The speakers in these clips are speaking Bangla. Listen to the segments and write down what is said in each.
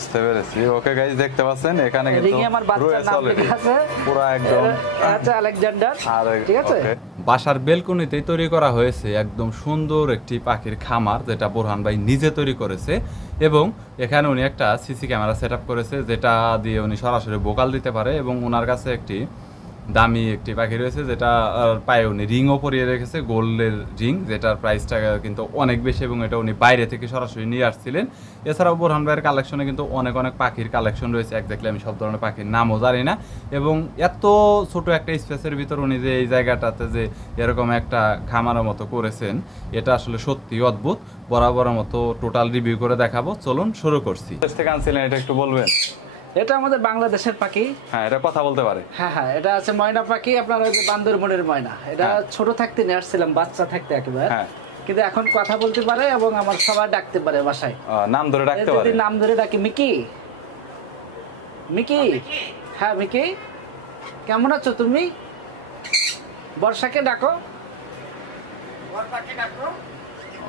বুঝতে পেরেছি। ওকে গাইস, দেখতে পাচ্ছেন এখানে কিন্তু রিং এ আমার বাচ্চার নাম লেখা আছে পুরো একদম আচ্ছা আলেকজান্ডার, ঠিক আছে। বাসার বেলকনিতেই তৈরি করা হয়েছে একদম সুন্দর একটি পাখির খামার, যেটা বোরহান ভাই নিজে তৈরি করেছে। এবং এখানে উনি একটা সিসি ক্যামেরা সেট আপ করেছে, যেটা দিয়ে উনি সরাসরি বোকাল দিতে পারে। এবং ওনার কাছে একটি দামি একটি পাখি রয়েছে, যেটা পায়ে উনি রিংও পরিয়ে রেখেছে, গোল্ডের রিং, যেটার প্রাইসটা কিন্তু অনেক বেশি। এবং এটা উনি বাইরে থেকে সরাসরি নিয়ে আসছিলেন। এছাড়াও বোরহান ভাইয়ের কালেকশনে কিন্তু অনেক অনেক পাখির কালেকশন রয়েছে। একজাক্টলি আমি সব ধরনের পাখির নামও জানি না। এবং এত ছোট একটা স্পেসের ভিতর উনি যে এই জায়গাটাতে যে এরকম একটা খামারের মতো করেছেন, এটা আসলে সত্যি অদ্ভুত। বরাবর মতো টোটাল রিভিউ করে দেখাবো, চলুন শুরু করছি। থেকে আনছিলেন এটা একটু বলবেন? এটা আমাদের বাংলাদেশের পাখি। হ্যাঁ, এটা কথা বলতে পারে। হ্যাঁ হ্যাঁ, এটা আছে ময়না পাখি, আপনার ওই যে বান্দরবনের ময়না। এটা ছোট থাকতে নিয়ে আসছিলাম, বাচ্চা থাকতে একেবারে। কিন্তু এখন কথা বলতে পারে এবং আমার সবাই ডাকতে পারে বাসায়। নাম ধরে ডাকতে পারে? যদি নাম ধরে ডাকি, মিকি মিকি। হ্যাঁ মিকি, কেমন আছো তুমি? বর্ষাকে ডাকো,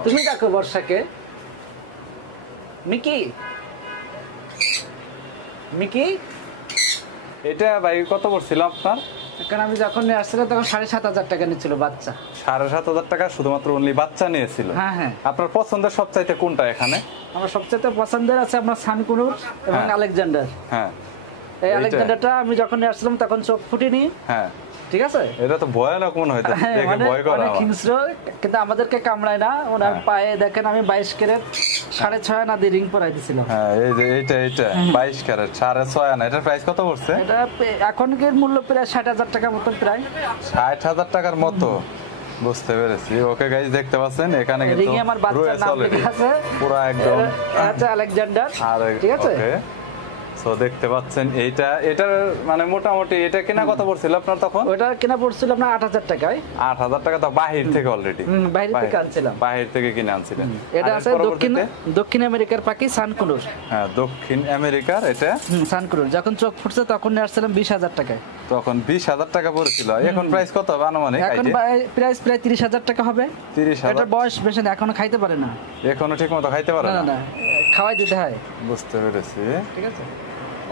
তুমি ডাকো বর্ষাকে। Mickey Mickey. এটা ভাই কত পড়ছিল আপনার? কারণ আমি যখন নিয়ে আসছিলাম তখন 7,500 টাকা নিচ্ছিল বাচ্চা। 7,500 টাকা শুধুমাত্র অনলি বাচ্চা নিয়েছিল? হ্যাঁ হ্যাঁ। আপনার পছন্দের সবচাইতে কোনটা এখানে? আমার সবচেয়ে পছন্দের আছে আপনার সানকুনুর এবং আলেকজান্ডার। হ্যাঁ, এই আলেকজান্ডারটা আমি যখন নিয়ে আসছিলাম তখন চোখ ফুটিনি। হ্যাঁ, ঠিক আছে। এটা তো ভয়ানক মনে হয়, দেখে ভয় করে। অনেক হিংস্র, কিন্তু আমাদেরকে কামড়ায় না। ওনার পায়ে দেখেন আমি 22 ক্যারেট 6.5 আনা দিয়ে রিং পরাই দিছিলাম। হ্যাঁ, এই যে এটা 22 ক্যারেট 6.5 আনা। এটার প্রাইস কত পড়ছে? এটা এখনকার মূল্য প্রায় 60,000 টাকার মতো, প্রায় 60,000 টাকার মতো। বুঝতে পেরেছি। ওকে গাইস, দেখতে পাচ্ছেন এখানে কিন্তু রিং এ আমার বাচ্চার নাম লেখা আছে পুরো একদম আচ্ছা আলেকজান্ডার, ঠিক আছে। সো দেখতে পাচ্ছেন এটার মানে মোটামুটি এটা কেনা কত পড়ছিল আপনার তখন? ওটা কেনা পড়ছিল আপনার 8,000 টাকায়। 8,000 টাকা তো বাহির থেকে অলরেডি? বাইরে থেকে আনছিলাম, বাহির থেকে কিনে আনছিলেন। এটা আছে দক্ষিণ আমেরিকার পাখি সানকুনুর। হ্যাঁ, দক্ষিণ আমেরিকার এটা সানকুনুর। যখন চোখ ফুটছে তখন নিয়ে আসছিলাম 20,000 টাকায়। তখন 20,000 টাকা পড়ছিল। এখন প্রাইস কত হবে আনুমানিক? এখন প্রাইস প্রায় 30,000 টাকা হবে। 30,000? এটা বয়স বেশি না, এখনো খাইতে পারে না। এখনো ঠিক মতো খাইতে পারে না? না, খাওয়াই দিতে হয়। বুঝতে পেরেছি, ঠিক আছে।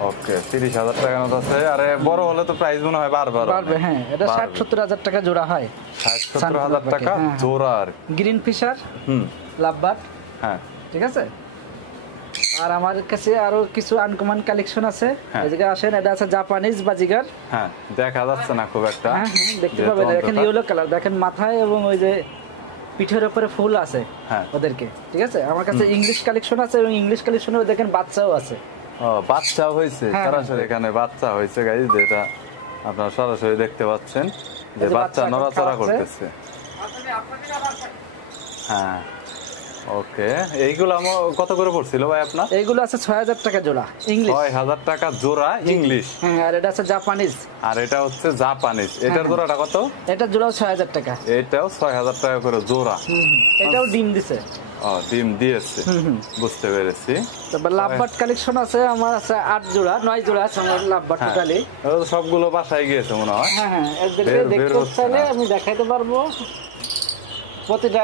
ওকে, 30,000 টাকার মতো আছে। আরে বড় হলে তো প্রাইস মনে হয় বাড়বে। হ্যাঁ, এটা 60-70,000 টাকা জোড়া হয়। 60-70,000 টাকা জোড়া। আর গ্রিন ফিশার, লাভবার্ড। হ্যাঁ, ঠিক আছে। আর আমার কাছে আরো কিছু আনকমন কালেকশন আছে। এদিকে আসেন, এটা আছে জাপানিজ বাজিগার। হ্যাঁ, দেখা যাচ্ছে না খুব একটা। হ্যাঁ হ্যাঁ, দেখতে পাবেন। দেখেন ইয়েলো কালার, দেখেন মাথায় এবং ওই যে পিঠের উপরে ফুল আছে ওদেরকে। ঠিক আছে। আমার কাছে ইংলিশ কালেকশন আছে এবং ইংলিশ কালেকশনে দেখেন বাচ্চাও আছে। বাচ্চা হয়েছে সরাসরি, এখানে বাচ্চা হয়েছে গাইস, যেটা আপনারা সরাসরি দেখতে পাচ্ছেন যে বাচ্চা নড়াচড়া করতেছে। হ্যাঁ, ওকে। এইগুলো কত করে পড়ছিল ভাই আপনার? এইগুলো আছে 6,000 টাকা জোড়া ইংলিশ। 6,000 টাকা জোড়া ইংলিশ। হ্যাঁ, আর এটা আছে জাপানিজ। আর এটা হচ্ছে জাপানিজ। এটার জোড়াটা কত? এটা জোড়াও 6,000 টাকা। এটাও 6,000 টাকা করে জোড়া। এটাও ডিম দিছে। ডিম দিয়েছে, বুঝতে পেরেছি। তারপর লাভবার্ড কালেকশন আছে আমার, আছে 8 জোড়া 9 জোড়া আছে আমার লাভবার্ড টোটালি। সবগুলো বাসায় গিয়েছে মনে হয়। হ্যাঁ হ্যাঁ, এদেরকে দেখতে চাইলে আমি দেখাইতে পারবো। প্রতিটা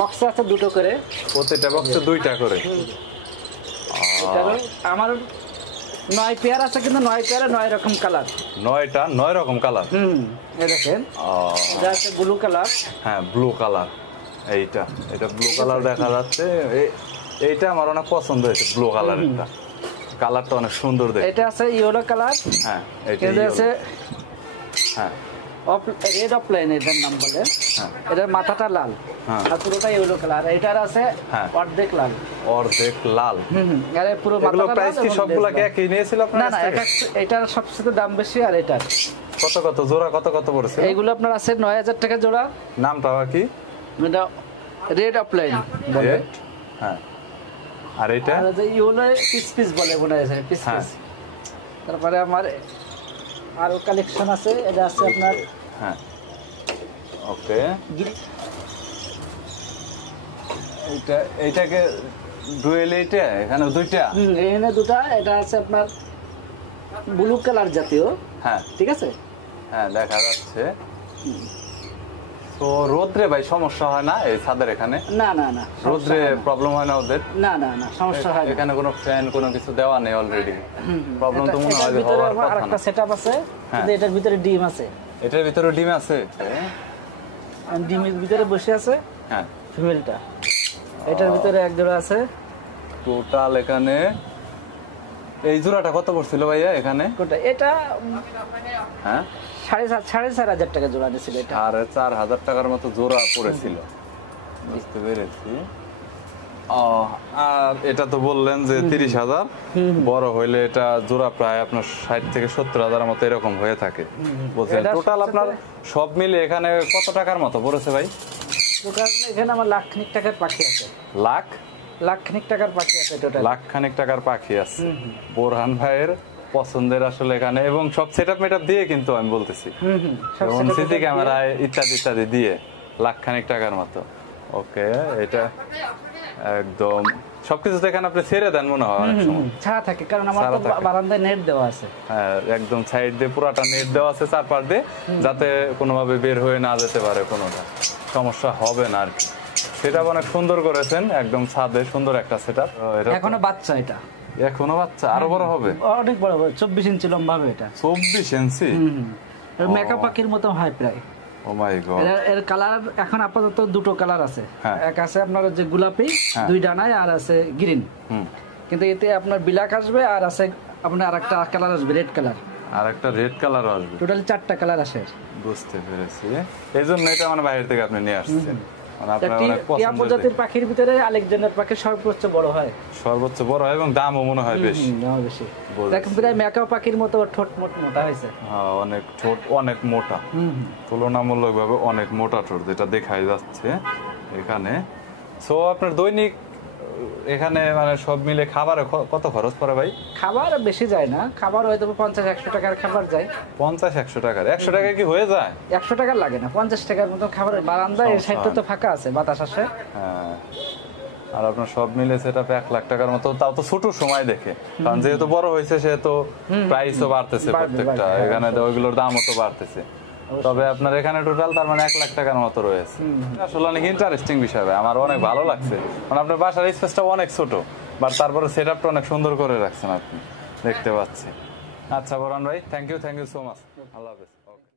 বক্সে আছে 2টো করে। প্রতিটা বক্সে 2টা করে। আমার 9 পেয়ার আছে, কিন্তু 9 পেয়ারে 9 রকম কালার। 9টা 9 রকম কালার। এই দেখেন, এটা আছে ব্লু কালার। হ্যাঁ, ব্লু কালার। এটা ব্লু কালার দেখা যাচ্ছে। এইটা আমার অনেক পছন্দ হয়েছে, ব্লু কালারটা। কালারটা অনেক সুন্দর দেখতে। এটা আছে ইয়েলো কালার। হ্যাঁ, এটা আছে হ্যাঁ রেড অফলাইন এটার নাম বলে। এটার মাথাটা লাল আর পুরোটা ইয়েলো কালার। এটার আছে অর্ধেক লাল। অর্ধেক লাল। আরে পুরো মাথাটা লাল। প্রাইস কি সবগুলা কি নিয়েছিল আপনারা? না না, এটার সবচেয়ে দাম বেশি। আর এটার কত জোড়া কত পড়েছে? এইগুলো আপনার আছে 9,000 টাকা জোড়া। নামটা কি? এটা রেড অফলাইন বলে। হ্যাঁ, আর এটা ইয়েলো পিস বলে মনে হয়, পিস। তারপরে আমার আরো কালেকশন আছে। এটা আছে আপনার হ্যাঁ, ওকে। এইটাকে ডুয়েল, এখানে 2টা। এখানে 2টা। এটা আছে আপনার ব্লু কালার জাতীয়। হ্যাঁ, ঠিক আছে। হ্যাঁ, দেখা যাচ্ছে। তো রোদ্রে ভাই সমস্যা হয় না এই ছাদের এখানে? না না না, সমস্যা রোদ্রে হয় না। প্রবলেম হয় না ওদের? না না না, সমস্যা হয় না। এখানে কোনো ফ্যান কোনো কিছু দেওয়া নেই অলরেডি, প্রবলেম তো মনে হয় যে ভিতরে হওয়ার আমার কথা আরেকটা না। সেটআপ আছে, হ্যাঁ। কিন্তু এটার ভিতরে ডিম আছে। এটার ভিতরে ডিম আছে? ডিমের ভিতরে বসে আছে হ্যাঁ, ফিমেলটা। এটার ভিতরে এক জোড়া আছে। টোটাল এখানে এই জোড়াটা কত পড়ছিল ভাইয়া এখানে? কোনটা? এটা হ্যাঁ, 4,500 টাকা জোড়া নিয়েছিল এটা। 4,500 টাকার মতো জোড়া পড়েছিল, বুঝতে পেরেছি। আর এটা তো বললেন যে 30,000, বড় হইলে এটা জোড়া প্রায় আপনার 60 থেকে 70,000 মতো এরকম হয়ে থাকে বলছেন। এটা টোটাল আপনার সব মিলে এখানে কত টাকার মতো পড়েছে ভাই? টোটাল এখানে আমার লাখখানিক টাকার পাখি আছে। লাখখানিক টাকার পাখি আছে টোটাল। লাখখানিক টাকার পাখি আছে বোরহান ভাইয়ের পছন্দের আসলে এখানে, এবং সব সেটআপ মেটআপ দিয়ে কিন্তু আমি বলতেছি, সব এবং setup সিসি দিয়ে। ক্যামেরা ইত্যাদি ইত্যাদি দিয়ে লাখখানিক টাকার মতো। ওকে, এটা একদম সবকিছু তো এখানে আপনি ছেড়ে দেন মনে হয় অনেক সময়? ছাড়া থাকে, কারণ আমার ছাড়া তো থাকে। বারান্দায় নেট দেওয়া আছে। হ্যাঁ, একদম সাইড দিয়ে পুরাটা নেট দেওয়া আছে চারপাশ দিয়ে, যাতে কোনোভাবে বের হয়ে না যেতে পারে, কোনোটা সমস্যা হবে না আর কি। সেটা অনেক সুন্দর করেছেন, একদম ছাদে সুন্দর একটা সেটআপ। এখনো বাচ্চা এটা, এখনো বাচ্চা, আরো বড় হবে? অনেক বড় বড়, 24 ইঞ্চি লম্বা হবে এটা। 24 ইঞ্চি? মেকআপ পাখির মতো হয় প্রায়। ও মাই গড। এর কালার এখন আপাতত দুটো কালার আছে। হ্যাঁ। এক আছে আপনার যে গোলাপি হ্যাঁ। 2 ডানায়, আর আছে গ্রিন। কিন্তু এতে আপনার বিলাক আসবে, আর আছে আপনার আরেকটা কালার আসবে রেড কালার। আর একটা রেড কালার আসবে? টোটাল 4টা কালার আসে। বুঝতে পেরেছি, এই জন্য এটা মানে বাইরে থেকে আপনি নিয়ে আসছেন, মানে আপনার অনেক টিয়া পছন্দের। প্রজাতির পাখির ভিতরে আলেকজান্ডার পাখি সর্বোচ্চ বড় হয়। সর্বোচ্চ বড় হয় এবং দামও মনে হয় বেশি। দাম বেশি। বুঝেছি। দেখেন প্রায় মেকআপ পাখির মতো ঠোঁট মোটা হয়েছে। হ্যাঁ, অনেক ঠোঁট অনেক মোটা, তুলনামূলকভাবে অনেক মোটা ঠোঁট, যেটা দেখাই যাচ্ছে এখানে। সো আপনার দৈনিক এখানে মানে সব মিলে খাবারে কত খরচ পড়ে ভাই? খাবার বেশি যায় না, খাবার হয়তো 50-100 টাকার খাবার যায়। 50-100 টাকার? 100 টাকায় কি হয়ে যায়? 100 টাকা লাগে না, 50 টাকার মতো খাবার। বারান্দায় এই সাইডটা তো ফাঁকা আছে, বাতাস আসে। হ্যাঁ, আর আপনার সব মিলে সেটা 1 লাখ টাকার মতো, তাও তো ছোট সময় দেখে, কারণ যেহেতু বড় হয়েছে সেহেতু প্রাইসও বাড়তেছে প্রত্যেকটা, বাড়বে, এখানে ওইগুলোর দামও তো বাড়তেছে। তবে আপনার এখানে টোটাল তার মানে 1 লাখ টাকার মতো রয়েছে। আসলে অনেক ইন্টারেস্টিং বিষয় ভাই, আমার অনেক ভালো লাগছে, কারণ আপনার বাসার স্পেসটা অনেক ছোট, বাট তারপরে সেট আপটা অনেক সুন্দর করে রাখছেন আপনি, দেখতে পাচ্ছি। আচ্ছা বোরহান ভাই, থ্যাংক ইউ সো মাচ, আল্লাহ হাফেজ।